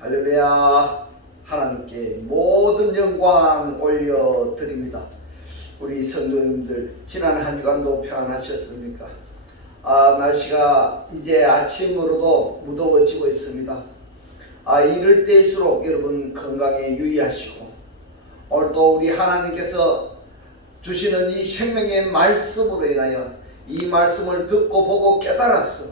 할렐루야. 하나님께 모든 영광 올려드립니다. 우리 성도님들 지난 한 주간도 평안하셨습니까? 날씨가 이제 아침으로도 무더워지고 있습니다. 이럴 때일수록 여러분 건강에 유의하시고 오늘도 우리 하나님께서 주시는 이 생명의 말씀으로 인하여 이 말씀을 듣고 보고 깨달아서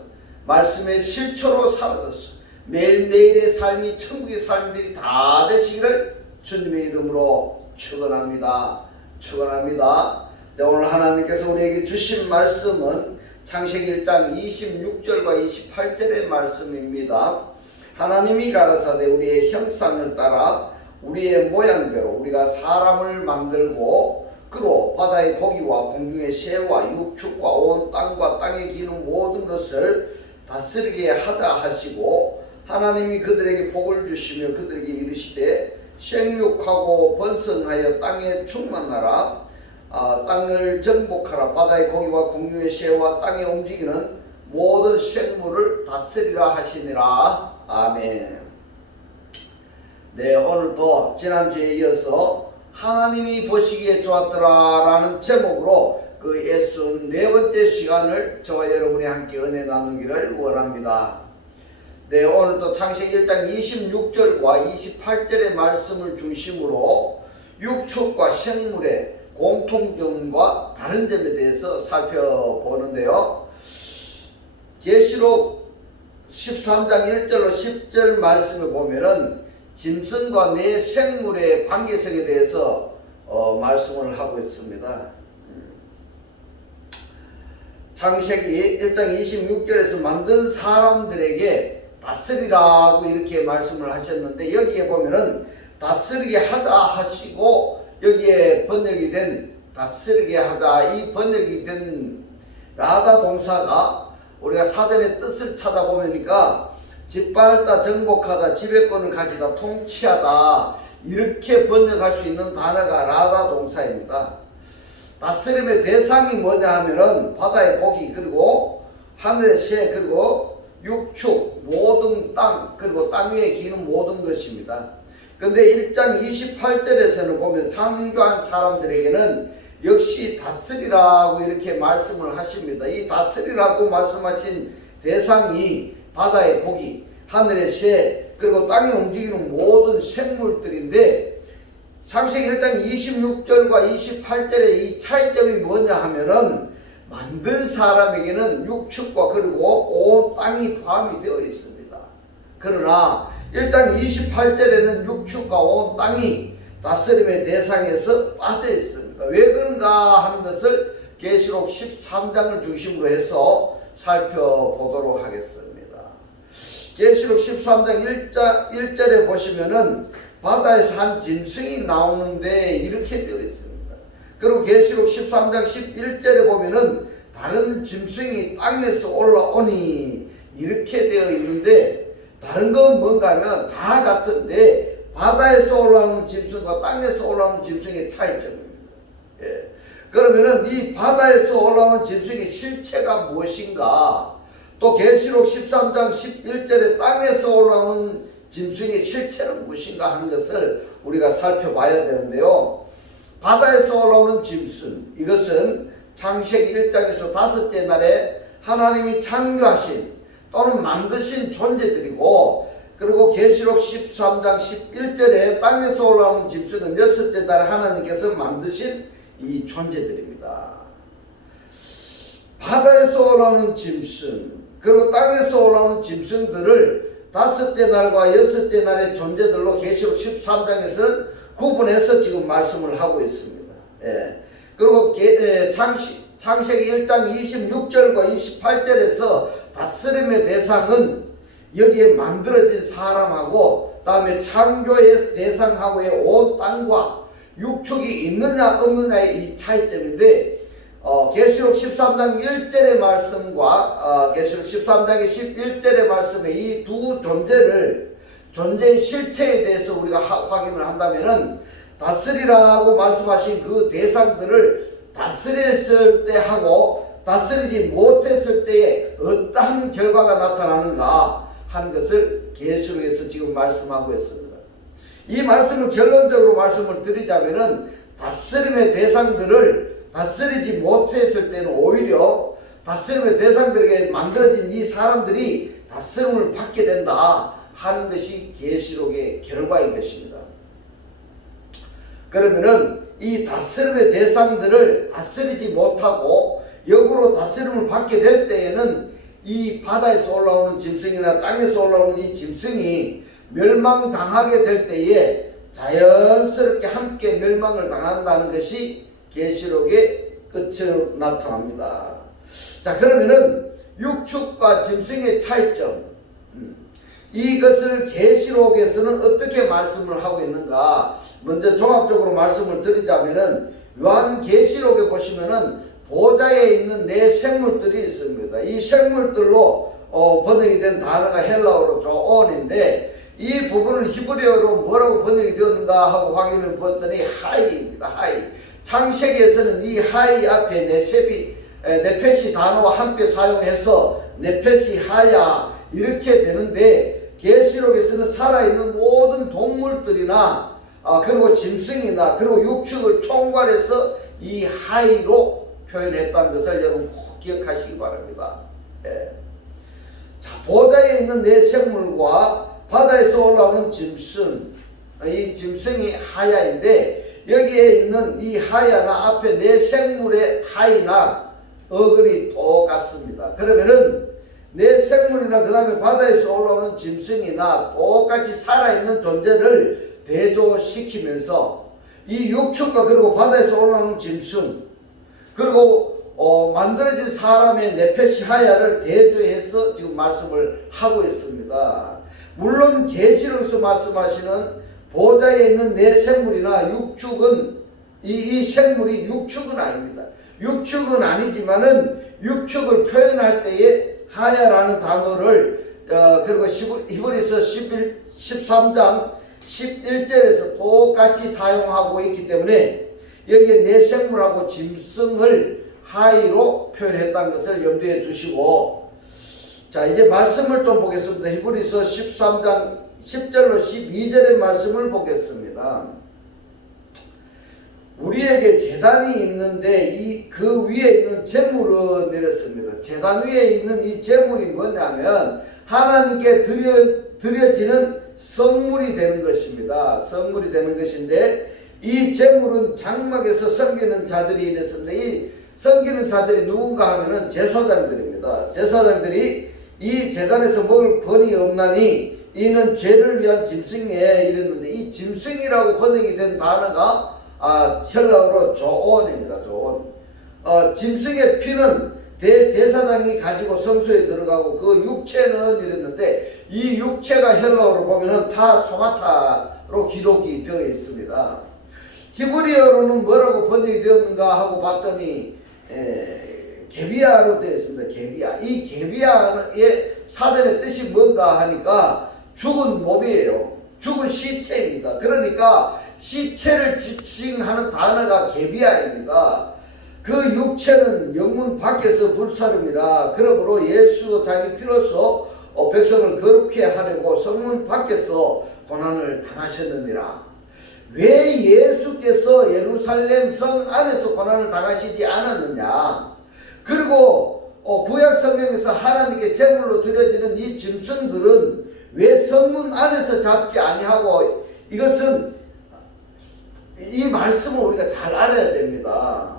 말씀의 실초로 살아서 매일매일의 삶이 천국의 삶들이 다 되시기를 주님의 이름으로 축원합니다. 축원합니다. 오늘 하나님께서 우리에게 주신 말씀은 창세기 1장 26절과 28절의 말씀입니다. 하나님이 가라사대 우리의 형상을 따라 우리의 모양대로 우리가 사람을 만들고 그로 바다의 고기와 공중의 새와 육축과 온 땅과 땅에 기는 모든 것을 다스리게 하자 하시고 하나님이 그들에게 복을 주시며 그들에게 이르시되 생육하고 번성하여 땅에 충만하라. 땅을 정복하라. 바다의 고기와 공중의 새와 땅에 움직이는 모든 생물을 다스리라 하시니라. 아멘. 네, 오늘도 지난주에 이어서 하나님이 보시기에 좋았더라 라는 제목으로 그 64번째 시간을 저와 여러분이 함께 은혜 나누기를 원합니다. 네, 오늘도 창세기 1장 26절과 28절의 말씀을 중심으로 육축과 생물의 공통점과 다른 점에 대해서 살펴보는데요. 계시록 13장 1절로 10절 말씀을 보면은 짐승과 네 생물의 관계성에 대해서 말씀을 하고 있습니다. 창세기 1장 26절에서 만든 사람들에게 다스리라고 이렇게 말씀을 하셨는데 여기에 보면은 다스리게 하자 하시고 여기에 번역이 된 다스리게 하자 이 번역이 된 라다 동사가 우리가 사전의 뜻을 찾아보니까 짓밟다, 정복하다, 지배권을 가지다, 통치하다 이렇게 번역할 수 있는 단어가 라다 동사입니다. 다스림의 대상이 뭐냐 하면은 바다의 고기 그리고 하늘의 새 그리고 육축 모든 땅 그리고 땅 위에 기는 모든 것입니다. 근데 1장 28절에서는 보면 창조한 사람들에게는 역시 다스리라고 이렇게 말씀을 하십니다. 이 다스리라고 말씀하신 대상이 바다의 고기, 하늘의 새, 그리고 땅에 움직이는 모든 생물들인데 창세기 1장 26절과 28절의 이 차이점이 뭐냐 하면은 만든 사람에게는 육축과 그리고 온 땅이 포함이 되어 있습니다. 그러나 1장 28절에는 육축과 온 땅이 다스림의 대상에서 빠져 있습니다. 왜 그런가 하는 것을 계시록 13장을 중심으로 해서 살펴보도록 하겠습니다. 계시록 13장 1절에 보시면은 바다에서 한 짐승이 나오는데 이렇게 되어 있습니다. 그리고 계시록 13장 11절에 보면은 다른 짐승이 땅에서 올라오니 이렇게 되어 있는데 다른 건 뭔가 하면 다 같은데 바다에서 올라오는 짐승과 땅에서 올라오는 짐승의 차이점입니다. 예. 그러면은 이 바다에서 올라오는 짐승의 실체가 무엇인가 또 계시록 13장 11절에 땅에서 올라오는 짐승의 실체는 무엇인가 하는 것을 우리가 살펴봐야 되는데요. 바다에서 올라오는 짐승 이것은 창세기 1장에서 5째 날에 하나님이 창조하신 또는 만드신 존재들이고 그리고 계시록 13장 11절에 땅에서 올라오는 짐승은 6째 날에 하나님께서 만드신 이 존재들입니다. 바다에서 올라오는 짐승 그리고 땅에서 올라오는 짐승들을 5째 날과 6째 날의 존재들로 계시록 13장에서는 구분해서 지금 말씀을 하고 있습니다. 예. 그리고 창세기 1장 26절과 28절에서 다스림의 대상은 여기에 만들어진 사람하고 다음에 창조의 대상하고의 온 땅과 육축이 있느냐 없느냐의 이 차이점인데 계시록 13장 1절의 말씀과 계시록 13장의 11절의 말씀의 이 두 존재의 실체에 대해서 우리가 확인을 한다면은 다스리라고 말씀하신 그 대상들을 다스렸을 때 하고 다스리지 못했을 때에 어떠한 결과가 나타나는가 하는 것을 계시록에서 지금 말씀하고 있습니다. 이 말씀을 결론적으로 말씀을 드리자면은 다스림의 대상들을 다스리지 못했을 때는 오히려 다스림의 대상들에게 만들어진 이 사람들이 다스림을 받게 된다 하는 것이 계시록의 결과인 것입니다. 그러면은 이 다스림의 대상들을 다스리지 못하고 역으로 다스림을 받게 될 때에는 이 바다에서 올라오는 짐승이나 땅에서 올라오는 이 짐승이 멸망당하게 될 때에 자연스럽게 함께 멸망을 당한다는 것이 계시록의 끝으로 나타납니다. 자, 그러면은 육축과 짐승의 차이점, 이것을 계시록에서는 어떻게 말씀을 하고 있는가? 먼저 종합적으로 말씀을 드리자면은 요한계시록에 보시면은 보좌에 있는 네 생물들이 있습니다. 이 생물들로 번역이 된 단어가 헬라어로 조온인데 이 부분을 히브리어로 뭐라고 번역이 되었는가 하고 확인을 보았더니 하이입니다. 하이. 창세기에서는 이 하이 앞에 네펫이 단어와 함께 사용해서 네펫이 하야 이렇게 되는데 계시록에서는 살아있는 모든 동물들이나 그리고 짐승이나 그리고 육축을 총괄해서 이 하이로 표현했다는 것을 여러분 꼭 기억하시기 바랍니다. 예. 자, 보좌에 있는 네 생물과 바다에서 올라오는 짐승, 이 짐승이 하야인데 여기에 있는 이 하야나 앞에 네 생물의 하이나 어글이 똑같습니다. 그러면은 네 생물이나 그 다음에 바다에서 올라오는 짐승이나 똑같이 살아있는 존재를 대조시키면서 이 육축과 그리고 바다에서 올라오는 짐승 그리고 만들어진 사람의 네펫이 하야를 대조해서 지금 말씀을 하고 있습니다. 물론 계시록에서 말씀하시는 보좌에 있는 네 생물이나 육축은 이 생물이 육축은 아닙니다. 육축은 아니지만은 육축을 표현할 때에 하야라는 단어를 그리고 히브리서 13장 11절에서 똑같이 사용하고 있기 때문에 여기에 네 생물하고 짐승을 하이로 표현했다는 것을 염두에 두시고, 자 이제 말씀을 좀 보겠습니다. 히브리서 13장 10절로 12절의 말씀을 보겠습니다. 우리에게 제단이 있는데 그 위에 있는 제물은 이렇습니다. 제단 위에 있는 이 제물이 뭐냐면 하나님께 드려지는 성물이 되는 것입니다. 성물이 되는 것인데 이 제물은 장막에서 섬기는 자들이 이랬습니다. 이 섬기는 자들이 누군가 하면은 제사장들입니다. 제사장들이 이 제단에서 먹을 권이 없나니 이는 죄를 위한 짐승이에 이랬는데 이 짐승이라고 번역이 된 단어가 헬라어로 조온입니다. 조온. 짐승의 피는 대제사장이 가지고 성소에 들어가고 그 육체는 이랬는데 이 육체가 헬라어로 보면은 타 소마타로 기록이 되어 있습니다. 히브리어로는 뭐라고 번역이 되었는가 하고 봤더니 게비아로 되어 있습니다. 게비아. 이 게비아의 사전의 뜻이 뭔가 하니까 죽은 몸이에요. 죽은 시체입니다. 그러니까 시체를 지칭하는 단어가 게비아입니다. 그 육체는 영문 밖에서 불사름이라 그러므로 예수 자기 피로서 백성을 거룩해 하려고 성문 밖에서 고난을 당하셨느니라. 왜 예수께서 예루살렘 성 안에서 고난을 당하시지 않았느냐? 그리고 구약 성경에서 하나님께 제물로 드려지는 이 짐승들은 왜 성문 안에서 잡지 아니하고, 이것은 이 말씀을 우리가 잘 알아야 됩니다.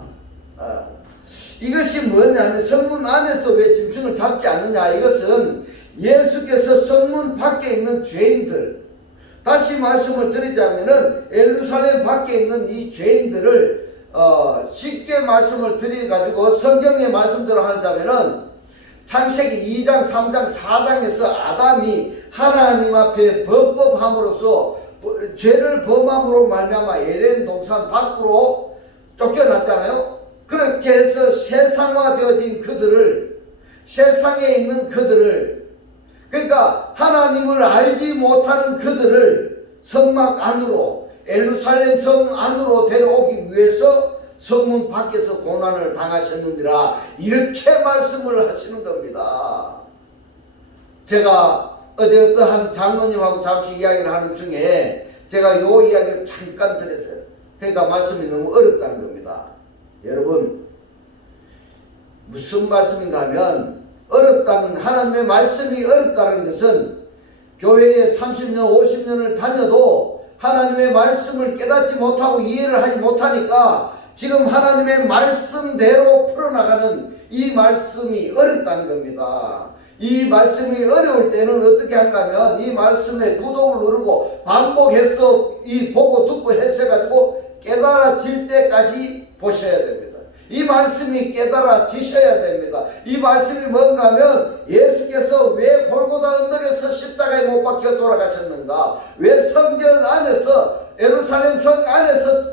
이것이 뭐냐면 성문 안에서 왜 짐승을 잡지 않느냐, 이것은 예수께서 성문 밖에 있는 죄인들, 다시 말씀을 드리자면은 예루살렘 밖에 있는 이 죄인들을 쉽게 말씀을 드려가지고 성경의 말씀대로 하자면은 창세기 2장 3장 4장에서 아담이 하나님 앞에 범법함으로써 죄를 범함으로 말미암아 에덴 동산 밖으로 쫓겨났잖아요. 그렇게 해서 세상화되어진 그들을, 세상에 있는 그들을, 그러니까 하나님을 알지 못하는 그들을 성막 안으로, 예루살렘 성 안으로 데려오기 위해서 성문 밖에서 고난을 당하셨느니라, 이렇게 말씀을 하시는 겁니다. 제가 어제 어떠한 장로님하고 잠시 이야기를 하는 중에 제가 요 이야기를 잠깐 드렸어요. 그러니까 말씀이 너무 어렵다는 겁니다. 여러분, 무슨 말씀인가 하면, 어렵다는, 하나님의 말씀이 어렵다는 것은 교회에 30년 50년을 다녀도 하나님의 말씀을 깨닫지 못하고 이해를 하지 못하니까 지금 하나님의 말씀대로 풀어나가는 이 말씀이 어렵다는 겁니다. 이 말씀이 어려울 때는 어떻게 한가 하면 이 말씀에 구독을 누르고 반복해서 이 보고 듣고 해석해가지고 깨달아질 때까지 보셔야 됩니다. 이 말씀이 깨달아지셔야 됩니다. 이 말씀이 뭔가 하면 예수께서 왜 골고다 언덕에서 십자가에 못 박혀 돌아가셨는가, 왜 성전 안에서 예루살렘 성 안에서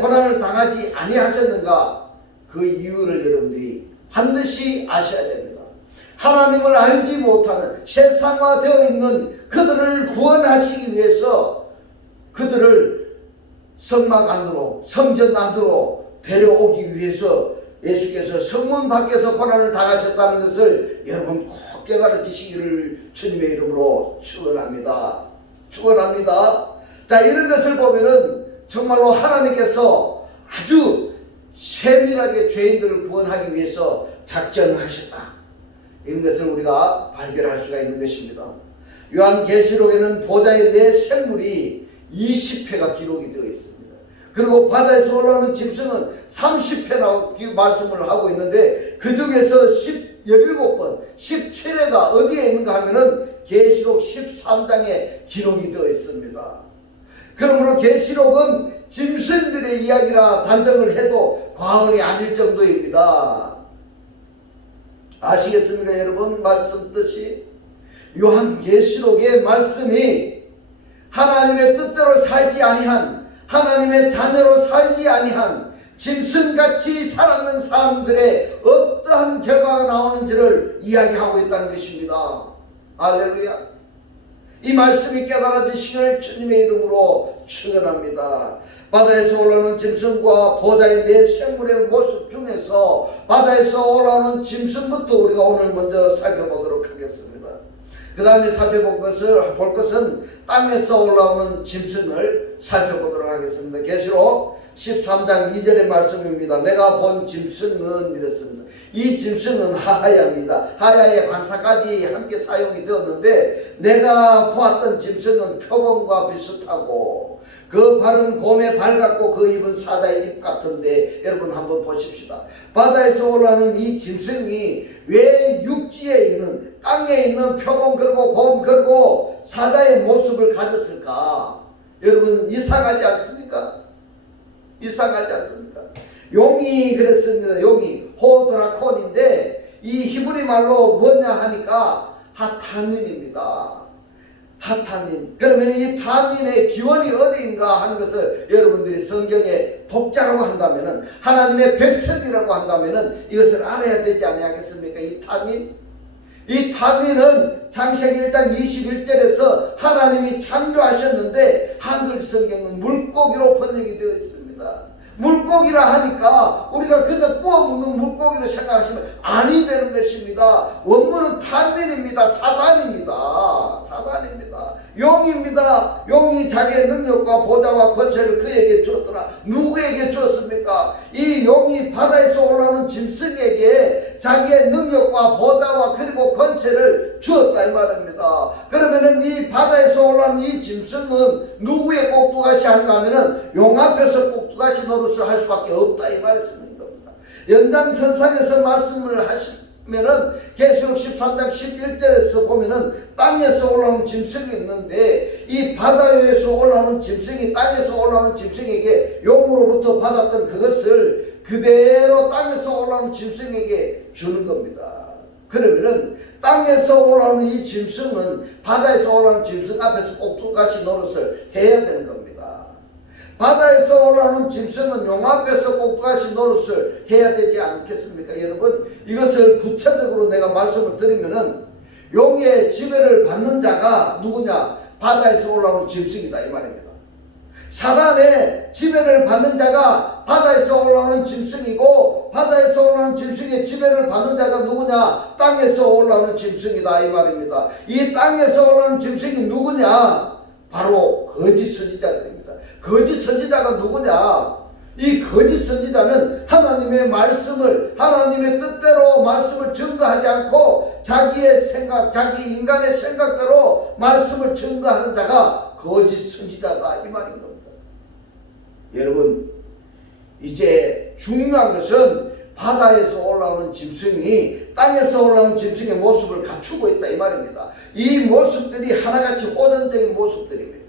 고난을 당하지 아니하셨는가, 그 이유를 여러분들이 반드시 아셔야 됩니다. 하나님을 알지 못하는 세상화되어 있는 그들을 구원하시기 위해서 그들을 성막 안으로, 성전 안으로 데려오기 위해서 예수께서 성문 밖에서 고난을 당하셨다는 것을 여러분 꼭 깨달아지시기를 주님의 이름으로 축원합니다. 축원합니다. 자, 이런 것을 보면은 정말로 하나님께서 아주 세밀하게 죄인들을 구원하기 위해서 작정하셨다, 이런 것을 우리가 발견할 수가 있는 것입니다. 요한계시록에는 보좌의 네 생물이 20회가 기록이 되어 있습니다. 그리고 바다에서 올라오는 짐승은 30회라고 말씀을 하고 있는데 그 중에서 17번, 17회가 어디에 있는가 하면은 계시록 13장에 기록이 되어 있습니다. 그러므로 계시록은 짐승들의 이야기라 단정을 해도 과언이 아닐 정도입니다. 아시겠습니까 여러분? 말씀 뜻이 요한계시록의 말씀이 하나님의 뜻대로 살지 아니한, 하나님의 자녀로 살지 아니한 짐승같이 살았는 사람들의 어떠한 결과가 나오는지를 이야기하고 있다는 것입니다. 할렐루야. 이 말씀이 깨달아지시기를 주님의 이름으로 축원합니다. 바다에서 올라오는 짐승과 보좌의 네 생물의 모습 중에서 바다에서 올라오는 짐승부터 우리가 오늘 먼저 살펴보도록 하겠습니다. 그 다음에 살펴볼 것은 땅에서 올라오는 짐승을 살펴보도록 하겠습니다. 계시록 13장 2절의 말씀입니다. 내가 본 짐승은 이랬습니다. 이 짐승은 하야입니다. 하야의 관사까지 함께 사용이 되었는데, 내가 보았던 짐승은 표범과 비슷하고 그 발은 곰의 발 같고 그 입은 사자의 입 같은데, 여러분 한번 보십시다. 바다에서 올라오는 이 짐승이 왜 육지에 있는, 땅에 있는 표범 그리고 곰 그리고 사자의 모습을 가졌을까? 여러분 이상하지 않습니까? 이상하지 않습니까? 용이 그랬습니다. 용이 호드라콘인데 이 히브리 말로 뭐냐 하니까 하타닌입니다. 하타닌. 그러면 이 타닌의 기원이 어디인가 하는 것을 여러분들이 성경에 독자라고 한다면은, 하나님의 백성이라고 한다면은 이것을 알아야 되지 아니하겠습니까? 이 타닌. 이 타닌은 창세기 1장 21절에서 하나님이 창조하셨는데 한글 성경은 물고기로 번역이 되어 있습니다. 물고기라 하니까 우리가 그저 구워 먹는 물고기로 생각하시면 아니 되는 것입니다. 원문은 탄닌입니다. 사단입니다. 사단입니다. 용입니다. 용이 자기의 능력과 보좌와 권세를 그에게 주었더라. 누구에게 주었습니까? 이 용이 바다에서 올라오는 짐승에게 자기의 능력과 보좌와 그리고 권세를 주었다 이 말입니다. 그러면은 이 바다에서 올라오는 이 짐승은 누구의 꼭두가시 하는가 하면은 용 앞에서 꼭두가시 노릇을 할 수밖에 없다 이 말씀인 겁니다. 연장선상에서 말씀을 하시면은 계시록 13장 11절에서 보면은 땅에서 올라오는 짐승이 있는데, 이 바다에서 올라오는 짐승이 땅에서 올라오는 짐승에게 용으로부터 받았던 그것을 그대로 땅에서 올라오는 짐승에게 주는 겁니다. 그러면은 땅에서 올라오는 이 짐승은 바다에서 올라오는 짐승 앞에서 꼭두가시 노릇을 해야 되는 겁니다. 바다에서 올라오는 짐승은 용 앞에서 꼭두가시 노릇을 해야 되지 않겠습니까? 여러분 이것을 구체적으로 내가 말씀을 드리면은 용의 지배를 받는 자가 누구냐? 바다에서 올라오는 짐승이다 이 말입니다. 사단의 지배를 받는 자가 바다에서 올라오는 짐승이고, 바다에서 올라오는 짐승의 지배를 받는 자가 누구냐? 땅에서 올라오는 짐승이다 이 말입니다. 이 땅에서 올라오는 짐승이 누구냐? 바로 거짓 선지자들입니다. 거짓 선지자가 누구냐? 이 거짓 선지자는 하나님의 말씀을, 하나님의 뜻대로 말씀을 증거하지 않고 자기의 생각, 자기 인간의 생각대로 말씀을 증거하는 자가 거짓 선지자다 이 말인 겁니다. 여러분, 이제 중요한 것은 바다에서 올라오는 짐승이 땅에서 올라오는 짐승의 모습을 갖추고 있다 이 말입니다. 이 모습들이 하나같이 호전적인 모습들입니다.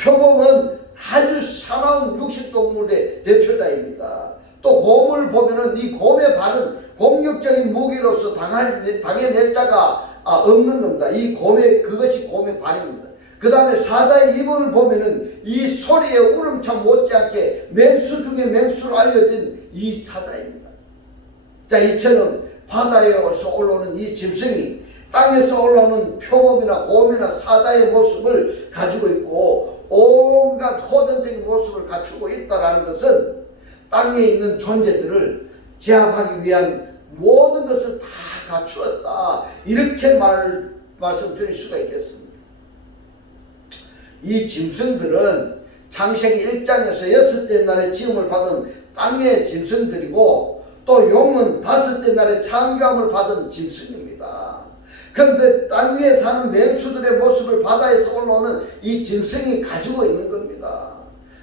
표범은 아주 사나운 육식동물의 대표자입니다. 또 곰을 보면은 이 곰의 발은 공격적인 무기로서 당해낼 자가 없는 겁니다. 이 곰의, 그것이 곰의 발입니다. 그 다음에 사자의 입을 보면은 이 소리에 우렁찬 못지않게 맹수 중에 맹수로 알려진 이 사자입니다. 자, 이처럼 바다에서 올라오는 이 짐승이 땅에서 올라오는 표범이나 곰이나 사자의 모습을 가지고 있고 온갖 호전적인 모습을 갖추고 있다는 것은 땅에 있는 존재들을 제압하기 위한 모든 것을 다 갖추었다, 이렇게 말씀드릴 수가 있겠습니다. 이 짐승들은 창세기 1장에서 6째 날에 지음을 받은 땅의 짐승들이고, 또 용은 5째 날에 창조함을 받은 짐승입니다. 그런데 땅 위에 사는 맹수들의 모습을 바다에서 올라오는 이 짐승이 가지고 있는 겁니다.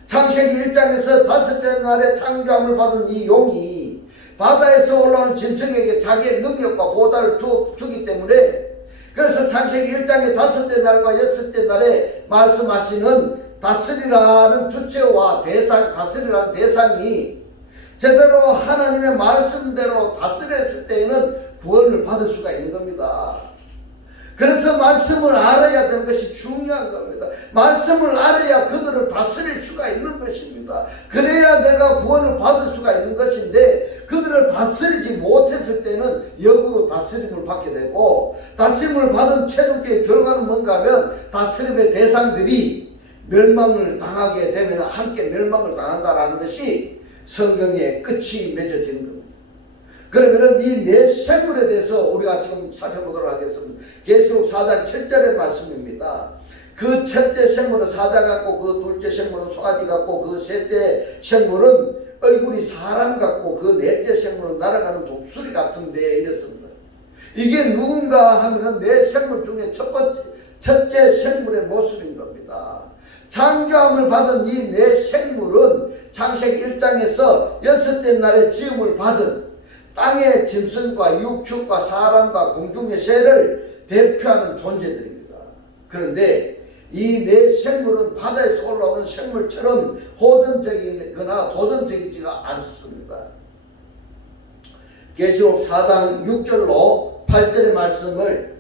창세기 1장에서 5째 날에 창조함을 받은 이 용이 바다에서 올라오는 짐승에게 자기의 능력과 보답을 주기 때문에, 그래서 창세기 1장의 5째 날과 6째 날에 말씀하시는 다스리라는 주체와 다스리라는 대상이 제대로 하나님의 말씀대로 다스렸을 때에는 구원을 받을 수가 있는 겁니다. 그래서 말씀을 알아야 되는 것이 중요한 겁니다. 말씀을 알아야 그들을 다스릴 수가 있는 것입니다. 그래야 내가 구원을 받을 수가 있는 것인데, 그들을 다스리지 못했을 때는 역으로 다스림을 받게 되고, 다스림을 받은 최종적인 결과는 뭔가 하면 다스림의 대상들이 멸망을 당하게 되면 함께 멸망을 당한다는 것이 성경의 끝이 맺어지는 겁니다. 그러면은 이 네 생물에 대해서 우리가 지금 살펴보도록 하겠습니다. 계시록 4장 7절의 말씀입니다. 그 첫째 생물은 사자 같고, 그 둘째 생물은 송아지 같고, 그 셋째 생물은 얼굴이 사람 같고, 그 넷째 생물은 날아가는 독수리 같은데 이랬습니다. 이게 누군가 하면은 네 생물 중에 첫째 생물의 모습인 겁니다. 창조함을 받은 이 네 생물은 창세기 1장에서 6째 날에 지음을 받은 땅의 짐승과 육축과 사람과 공중의 새를 대표하는 존재들입니다. 그런데 이 네 생물은 바다에서 올라오는 생물처럼 호전적이거나 도전적이지가 않습니다. 계시록 4장 6절로 8절의 말씀을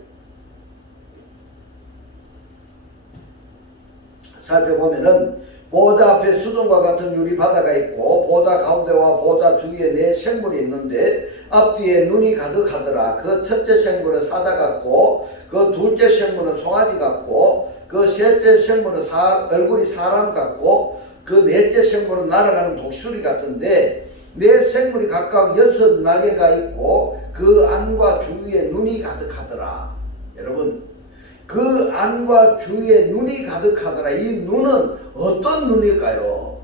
살펴보면은, 보좌 앞에 수동과 같은 유리 바다가 있고, 보좌 가운데와 보좌 주위에 네 생물이 있는데 앞뒤에 눈이 가득하더라. 그 첫째 생물은 사자 같고, 그 둘째 생물은 송아지 같고, 그 셋째 생물은 얼굴이 사람 같고, 그 넷째 생물은 날아가는 독수리 같은데, 네 생물이 각각 6날개가 있고 그 안과 주위에 눈이 가득하더라. 여러분, 그 안과 주위에 눈이 가득하더라. 이 눈은 어떤 눈일까요?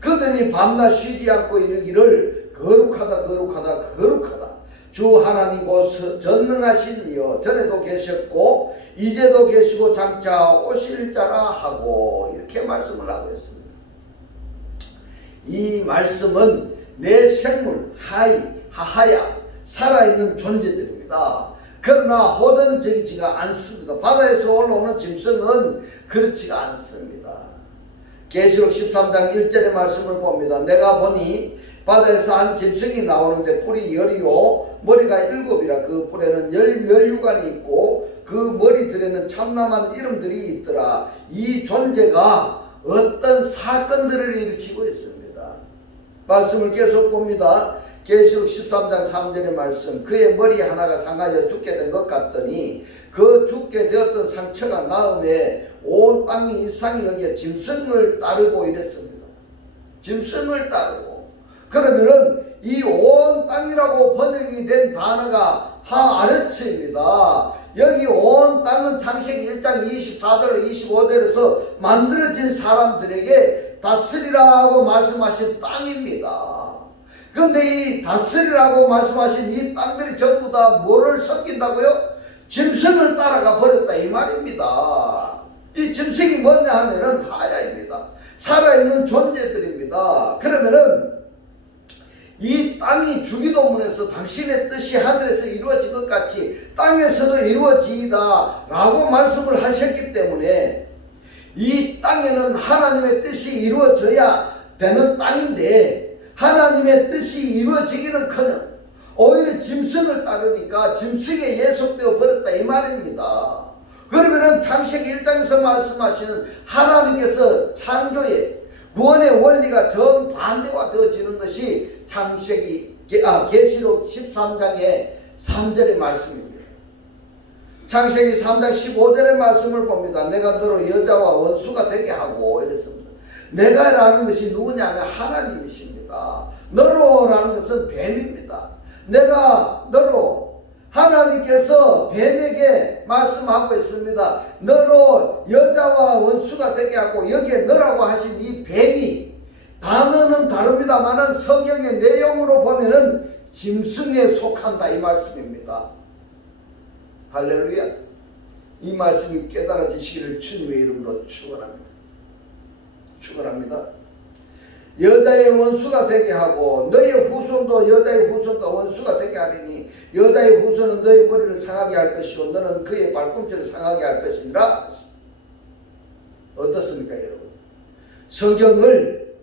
그들이 밤낮 쉬지 않고 이르기를 거룩하다 거룩하다 거룩하다. 주 하나님 곧 전능하신 이여, 전에도 계셨고 이제도 계시고 장차 오실 자라 하고, 이렇게 말씀을 하고 있습니다. 이 말씀은 내 생물, 하하야 살아있는 존재들입니다. 그러나 호전적이지가 않습니다. 바다에서 올라오는 짐승은 그렇지가 않습니다. 계시록 13장 1절의 말씀을 봅니다. 내가 보니 바다에서 한 짐승이 나오는데 뿔이 10이요 머리가 7이라. 그 뿔에는 10면류관이 있고 그 머리들에는 참남한 이름들이 있더라. 이 존재가 어떤 사건들을 일으키고 있습니다. 말씀을 계속 봅니다. 계시록 13장 3절의 말씀. 그의 머리 하나가 상하여 죽게 된 것 같더니 그 죽게 되었던 상처가 나음에 온 땅이 이상이 여기에 짐승을 따르고 이랬습니다. 짐승을 따르고. 그러면은 이 온 땅이라고 번역이 된 단어가 하아르츠입니다. 여기 온 땅은 창세기 1장 24절 25절에서 만들어진 사람들에게 다스리라고 말씀하신 땅입니다. 그런데 이 다스리라고 말씀하신 이 땅들이 전부 다 뭐를 섬긴다고요? 짐승을 따라가 버렸다 이 말입니다. 이 짐승이 뭐냐 하면은 하야입니다. 살아있는 존재들입니다. 그러면은 이 땅이 주기도문에서 당신의 뜻이 하늘에서 이루어진 것 같이 땅에서도 이루어지이다 라고 말씀을 하셨기 때문에 이 땅에는 하나님의 뜻이 이루어져야 되는 땅인데 하나님의 뜻이 이루어지기는커녕 오히려 짐승을 따르니까 짐승에 예속되어 버렸다 이 말입니다. 그러면은 창세기 1장에서 말씀하시는 하나님께서 창조의 구원의 원리가 정반대가 되어지는 것이 계시록 13장의 3절의 말씀입니다. 창세기 3장 15절의 말씀을 봅니다. 내가 너로 여자와 원수가 되게 하고 이랬습니다. 내가라는 것이 누구냐면 하나님이십니다. 너로라는 것은 뱀입니다. 내가 너로 하나님께서 뱀에게 말씀하고 있습니다. 너로 여자와 원수가 되게 하고 여기에 너라고 하신 이 뱀이 단어는 다릅니다만은 성경의 내용으로 보면은 짐승에 속한다 이 말씀입니다. 할렐루야. 이 말씀이 깨달아지시기를 주님의 이름으로 축원합니다. 축원합니다. 여자의 원수가 되게 하고 너의 후손도 여자의 후손과 원수가 되게 하리니 여자의 후손은 너의 머리를 상하게 할 것이고 너는 그의 발꿈치를 상하게 할 것이니라. 어떻습니까 여러분? 성경을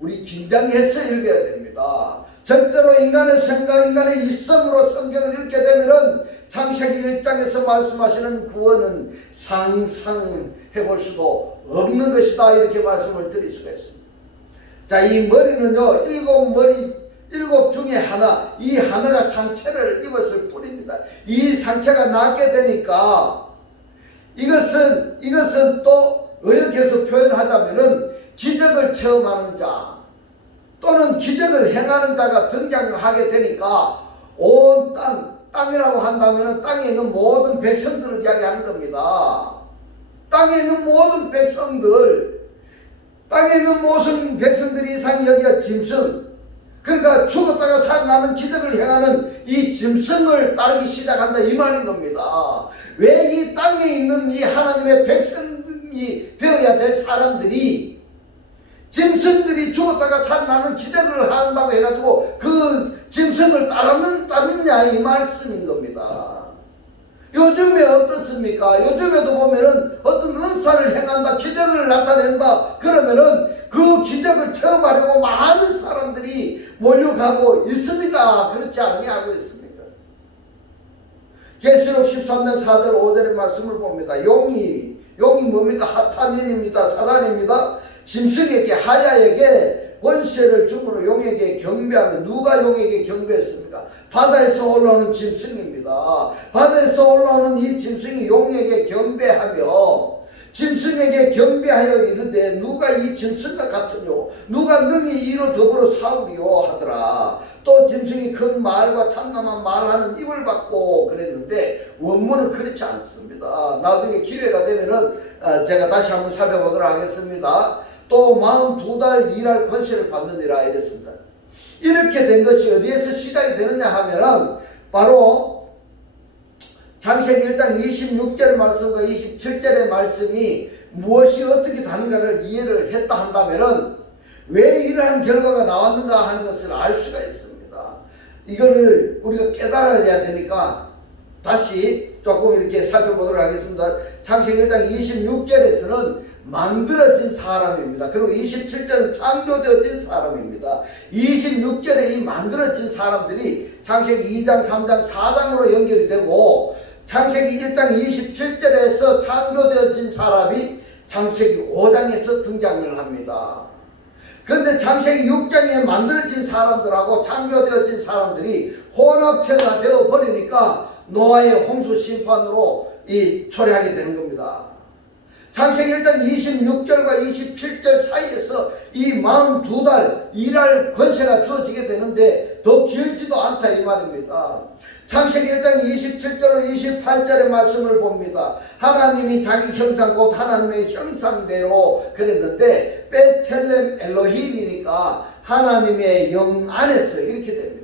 우리 긴장해서 읽어야 됩니다. 절대로 인간의 생각, 인간의 이성으로 성경을 읽게 되면은 창세기 1장에서 말씀하시는 구원은 상상해 볼 수도 없는 것이다 이렇게 말씀을 드릴 수가 있습니다. 자, 이 머리는요, 7 중에 하나, 이 하나가 상처를 입었을 뿐입니다. 이 상처가 낫게 되니까 이것은 또 의역해서 표현하자면은 기적을 체험하는 자 또는 기적을 행하는 자가 등장하게 되니까 온 땅이라고 한다면은 땅에 있는 모든 백성들을 이야기하는 겁니다. 땅에 있는 모든 백성들, 땅에 있는 모든 백성들이 이상히 여기가 짐승, 그러니까 죽었다가 살아나는 기적을 행하는 이 짐승을 따르기 시작한다 이 말인 겁니다. 왜 이 땅에 있는 이 하나님의 백성이 되어야 될 사람들이 짐승들이 죽었다가 살아나는 기적을 한다고 해가지고 그 짐승을 따르느냐 이 말씀인 겁니다. 요즘에 어떻습니까? 요즘에도 보면은 어떤 은사를 행한다, 기적을 나타낸다 그러면은 그 기적을 체험하려고 많은 사람들이 몰려가고 있습니까? 그렇지 아니하고 있습니까? 계시록 13장 4절 5절의 말씀을 봅니다. 용이 뭡니까? 하타닌입니다. 사단입니다. 짐승에게 하야에게 권세를 주므로 용에게 경배하면 누가 용에게 경배했습니까? 바다에서 올라오는 짐승입니다. 바다에서 올라오는 이 짐승이 용에게 경배하며 짐승에게 경배하여 이르되 누가 이 짐승과 같으뇨 누가 능히 이로 더불어 싸우리요 하더라. 또 짐승이 큰 말과 참담한 말하는 입을 받고 그랬는데 원문은 그렇지 않습니다. 나중에 기회가 되면은 제가 다시 한번 살펴보도록 하겠습니다. 또 42달 일할 권세를 받느니라 이랬습니다. 이렇게 된 것이 어디에서 시작이 되느냐 하면은 바로 창세기 1장 26절의 말씀과 27절의 말씀이 무엇이 어떻게 다른가를 이해를 했다 한다면은 왜 이러한 결과가 나왔는가 하는 것을 알 수가 있습니다. 이거를 우리가 깨달아야 되니까 다시 조금 이렇게 살펴보도록 하겠습니다. 창세기 1장 26절에서는 만들어진 사람입니다. 그리고 27절은 창조되어진 사람입니다. 26절에 이 만들어진 사람들이 창세기 2장, 3장, 4장으로 연결이 되고 창세기 1장 27절에서 창조되어진 사람이 창세기 5장에서 등장을 합니다. 그런데 창세기 6장에 만들어진 사람들하고 창조되어진 사람들이 혼합체가 되어버리니까 노아의 홍수 심판으로 초래하게 되는 겁니다. 창세기 1장 26절과 27절 사이에서 이 42달 일할 권세가 주어지게 되는데 더 길지도 않다 이 말입니다. 창세기 1장 27절로 28절의 말씀을 봅니다. 하나님이 자기 형상 곧 하나님의 형상대로 그랬는데 베텔렘 엘로힘이니까 하나님의 영 안에서 이렇게 됩니다.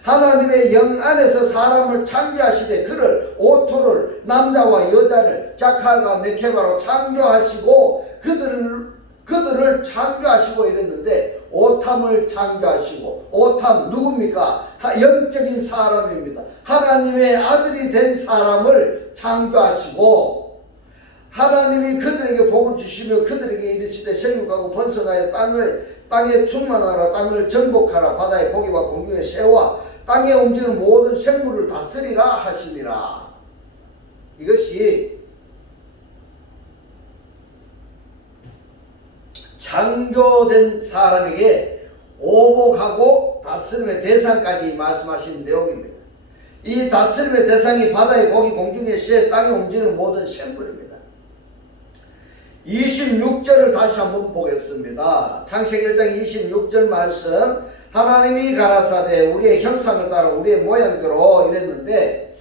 하나님의 영 안에서 사람을 창조하시되 그를 오토를 남자와 여자를 자칼과 네케바로 창조하시고 그들을 창조하시고 이랬는데 오탐을 창조하시고 오탐 누굽니까? 영적인 사람입니다. 하나님의 아들이 된 사람을 창조하시고 하나님이 그들에게 복을 주시며 그들에게 이르시되 생육하고 번성하여 땅에 충만하라 땅을 정복하라 바다의 고기와 공중의 새와 땅에 움직이는 모든 생물을 다스리라 하시니라. 이것이 창조된 사람에게 오복하고 다스림의 대상까지 말씀하신 내용입니다. 이 다스림의 대상이 바다의 고기, 공중의 새, 땅에 움직이는 모든 생물입니다. 26절을 다시 한번 보겠습니다. 창세기 1장 26절 말씀. 하나님이 가라사대 우리의 형상을 따라 우리의 모양대로 이랬는데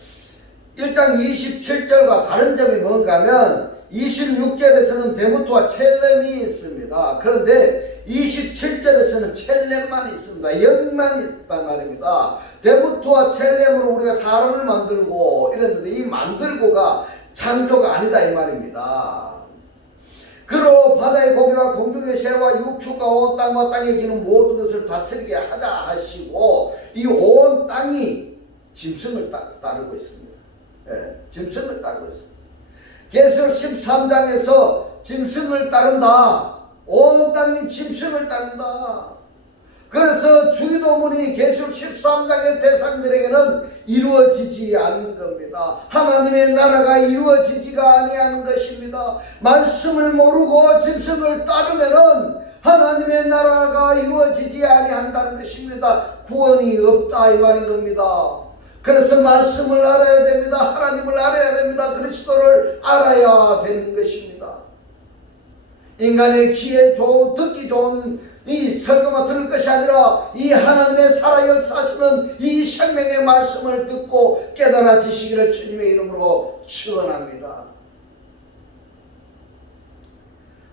1장 27절과 다른 점이 뭔가 하면 26절에서는 데모트와 첼렘이 있습니다. 그런데 27절에서는 첼렘만 있습니다. 영만 있단 말입니다. 데모트와 첼렘으로 우리가 사람을 만들고 이랬는데 이 만들고가 창조가 아니다 이 말입니다. 그로 바다의 고기와 공중의 새와 육축과 온 땅과 땅에 기는 모든 것을 다스리게 하자 하시고 이 온 땅이 짐승을 따르고 있습니다. 짐승을 따르고 있습니다. 계시록 13장에서 짐승을 따른다. 온 땅이 짐승을 따른다. 그래서 주기도문이 계시록 13장의 대상들에게는 이루어지지 않는 겁니다. 하나님의 나라가 이루어지지가 아니하는 것입니다. 말씀을 모르고 짐승을 따르면은 하나님의 나라가 이루어지지 아니한다는 것입니다. 구원이 없다 이 말인 겁니다. 그래서 말씀을 알아야 됩니다. 하나님을 알아야 됩니다. 그리스도를 알아야 되는 것입니다. 인간의 귀에 좋은 듣기 좋은 이 설교만 들을 것이 아니라 이 하나님의 살아 역사하시는 이 생명의 말씀을 듣고 깨달아지시기를 주님의 이름으로 축원합니다.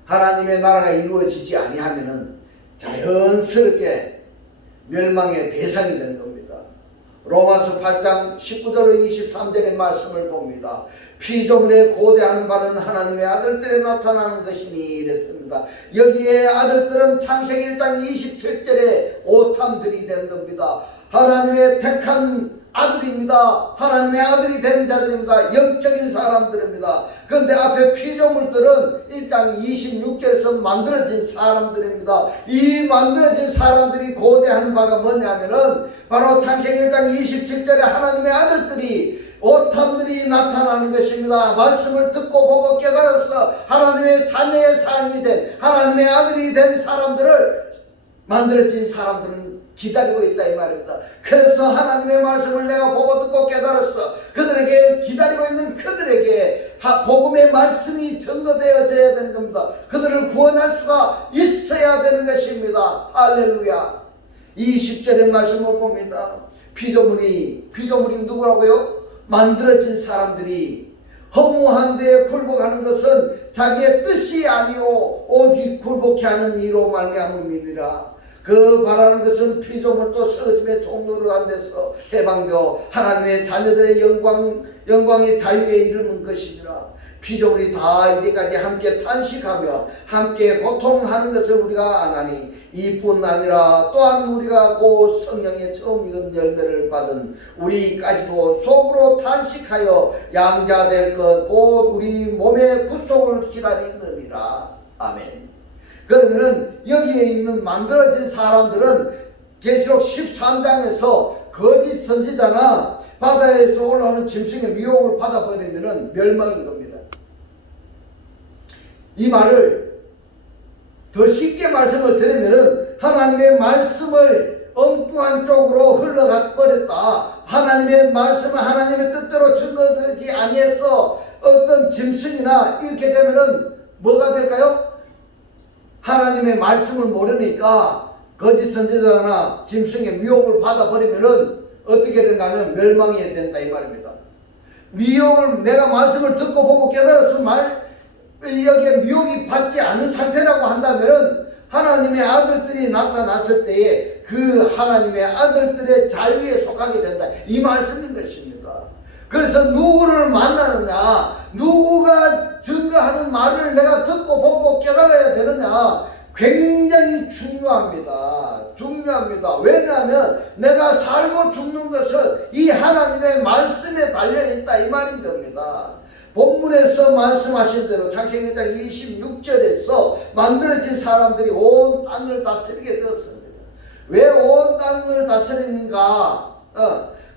하나님의 나라가 이루어지지 아니하면은 자연스럽게 멸망의 대상이 되는 겁니다. 로마서 8장 19절로 23절의 말씀을 봅니다. 피조물에 고대하는 바는 하나님의 아들들에 나타나는 것이니 이랬습니다. 여기에 아들들은 창세기 1장 27절에 오탐들이 되는 겁니다. 하나님의 택한 아들입니다. 하나님의 아들이 된 자들입니다. 영적인 사람들입니다. 그런데 앞에 피조물들은 1장 26절에서 만들어진 사람들입니다. 이 만들어진 사람들이 고대하는 바가 뭐냐면은 바로 창세기 1장 27절에 하나님의 아들들이 오탐들이 나타나는 것입니다. 말씀을 듣고 보고 깨달아서 하나님의 자녀의 삶이 된 하나님의 아들이 된 사람들을 만들어진 사람들은 기다리고 있다 이 말입니다. 그래서 하나님의 말씀을 내가 보고 듣고 깨달았어. 그들에게 기다리고 있는 그들에게 복음의 말씀이 전거되어져야 되는 겁니다. 그들을 구원할 수가 있어야 되는 것입니다. 할렐루야. 20절의 말씀을 봅니다. 피조물이 누구라고요? 만들어진 사람들이 허무한 데에 굴복하는 것은 자기의 뜻이 아니오 오직 굴복케 하는 이로 말미암음이니라. 그 바라는 것은 피조물도 서짐의 통로를 안 돼서 해방되어 하나님의 자녀들의 영광의 자유에 이르는 것이니라. 피조물이 다 이제까지 함께 탄식하며 함께 고통하는 것을 우리가 아나니 이뿐 아니라 또한 우리가 곧 성령의 처음 익은 열매를 받은 우리까지도 속으로 탄식하여 양자될 것 곧 우리 몸의 구속을 기다리느니라. 아멘. 그러면은 여기에 있는 만들어진 사람들은 계시록 13장에서 거짓 선지자나 바다에서 올라오는 짐승의 미혹을 받아버리면은 멸망인 겁니다. 이 말을 더 쉽게 말씀을 드리면은 하나님의 말씀을 엉뚱한 쪽으로 흘러가 버렸다. 하나님의 말씀을 하나님의 뜻대로 증거되지 아니해서 어떤 짐승이나 이렇게 되면은 뭐가 될까요? 하나님의 말씀을 모르니까 거짓 선지자나 짐승의 미혹을 받아버리면은 어떻게 된가 하면 멸망이 된다 이 말입니다. 미혹을 내가 말씀을 듣고 보고 깨달아서 여기에 미혹이 받지 않은 상태라고 한다면은 하나님의 아들들이 나타났을 때에 그 하나님의 아들들의 자유에 속하게 된다 이 말씀인 것입니다. 그래서 누구를 만나느냐, 누구가 증거하는 말을 내가 듣고 보고 깨달아야 되느냐 굉장히 중요합니다. 중요합니다. 왜냐하면 내가 살고 죽는 것은 이 하나님의 말씀에 달려있다 이 말인 겁니다. 본문에서 말씀하신 대로 창세기 1장 26절에서 만들어진 사람들이 온 땅을 다스리게 되었습니다. 왜 온 땅을 다스리는가?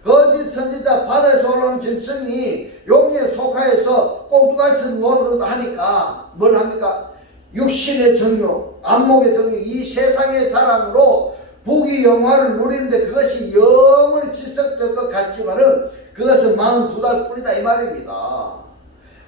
거짓 선지자 바다에서 올라오는 짐승이 용에 속하여서 꼭두가에서 노릇 하니까 뭘 합니까? 육신의 정욕, 안목의 정욕, 이 세상의 자랑으로 부귀 영화를 누리는데 그것이 영원히 지속될 것 같지만은 그것은 42달 뿐이다 이 말입니다.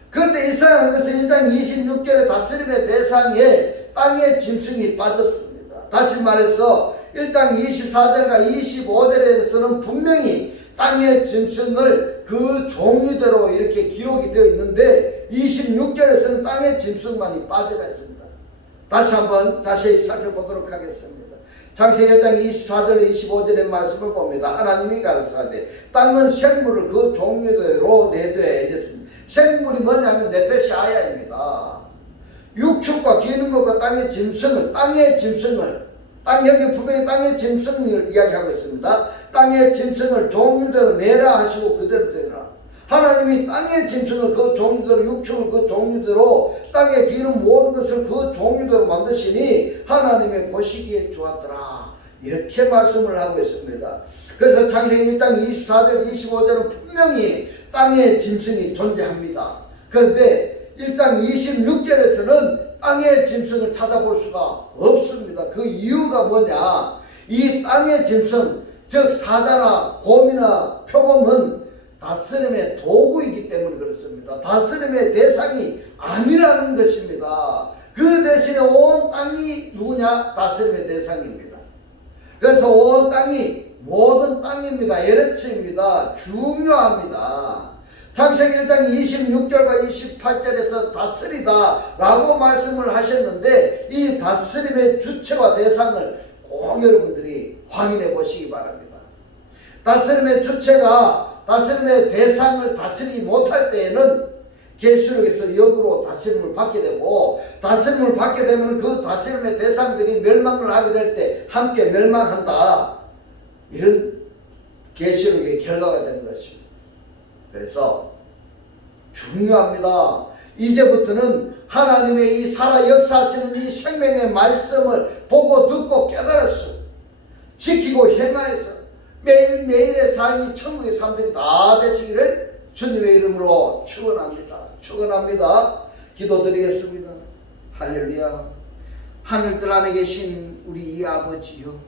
그런데 이상한 것은 1장 26절의 다스림의 대상에 땅의 짐승이 빠졌습니다. 다시 말해서 1장 24절과 25절에서는 분명히 땅의 짐승을 그 종류대로 이렇게 기록이 되어 있는데 26절에서는 땅의 짐승만이 빠져가 있습니다. 다시 한번 자세히 살펴보도록 하겠습니다. 창세기 1장 24절 25절의 말씀을 봅니다. 하나님이 가르치되 땅은 생물을 그 종류대로 내둬야 이랬습니다. 생물이 뭐냐면 네페시 아야입니다. 육축과 기는 것과 땅의 짐승을 여기 분명히 땅의 짐승을 이야기하고 있습니다. 땅의 짐승을 종류대로 내라 하시고 그대로 되라. 하나님이 땅의 짐승을 그 종류대로 육축을 그 종류대로 땅에 기는 모든 것을 그 종류대로 만드시니 하나님의 보시기에 좋았더라. 이렇게 말씀을 하고 있습니다. 그래서 창세기 1장 24절 25절은 분명히 땅의 짐승이 존재합니다. 그런데 1장 26절에서는 땅의 짐승을 찾아볼 수가 없습니다. 그 이유가 뭐냐? 이 땅의 짐승, 즉 사자나 곰이나 표범은 다스림의 도구이기 때문에 그렇습니다. 다스림의 대상이 아니라는 것입니다. 그 대신에 온 땅이 누구냐? 다스림의 대상입니다. 그래서 온 땅이 모든 땅입니다. 에레츠입니다. 중요합니다. 창세기 1장 26절과 28절에서 다스리다 라고 말씀을 하셨는데 이 다스림의 주체와 대상을 꼭 여러분들이 확인해 보시기 바랍니다. 다스림의 주체가 다스림의 대상을 다스리지 못할 때에는 계시록에서 역으로 다스림을 받게 되고 다스림을 받게 되면 그 다스림의 대상들이 멸망을 하게 될 때 함께 멸망한다. 이런 계시록의 결과가 되는 것입니다. 그래서 중요합니다. 이제부터는 하나님의 이 살아 역사하시는 이 생명의 말씀을 보고 듣고 깨달았어. 지키고 행하여서 매일매일의 삶이 천국의 삶들이 다 되시기를 주님의 이름으로 축원합니다. 축원합니다. 기도드리겠습니다. 할렐루야. 하늘들 안에 계신 우리 이 아버지요,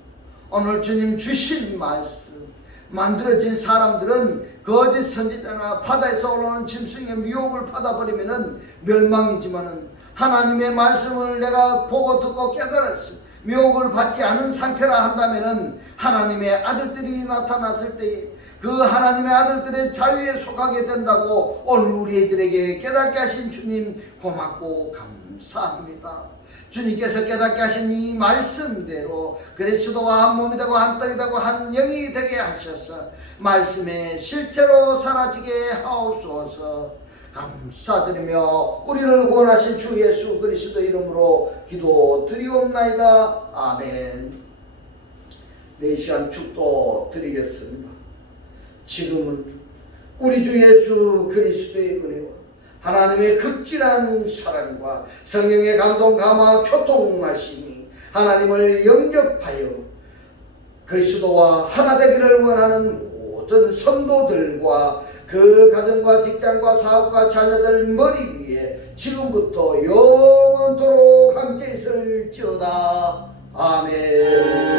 오늘 주님 주신 말씀 만들어진 사람들은 거짓 선지자나 바다에서 올라오는 짐승의 미혹을 받아버리면은 멸망이지만은 하나님의 말씀을 내가 보고 듣고 깨달았어. 미혹을 받지 않은 상태라 한다면은 하나님의 아들들이 나타났을 때에 그 하나님의 아들들의 자유에 속하게 된다고 오늘 우리들에게 깨닫게 하신 주님 고맙고 감사합니다. 주님께서 깨닫게 하신 이 말씀대로 그리스도와 한 몸이 되고 한 떡이 되고 한 영이 되게 하셔서 말씀에 실제로 사라지게 하옵소서. 감사드리며 우리를 구원하신 주 예수 그리스도 이름으로 기도드리옵나이다. 아멘. 네 시간 축도 드리겠습니다. 지금은 우리 주 예수 그리스도의 은혜와 하나님의 극진한 사랑과 성령의 감동 감화 교통하심이 하나님을 영접하여 그리스도와 하나 되기를 원하는 모든 성도들과 그 가정과 직장과 사업과 자녀들 머리 위에 지금부터 영원토록 함께 있을지어다. 아멘.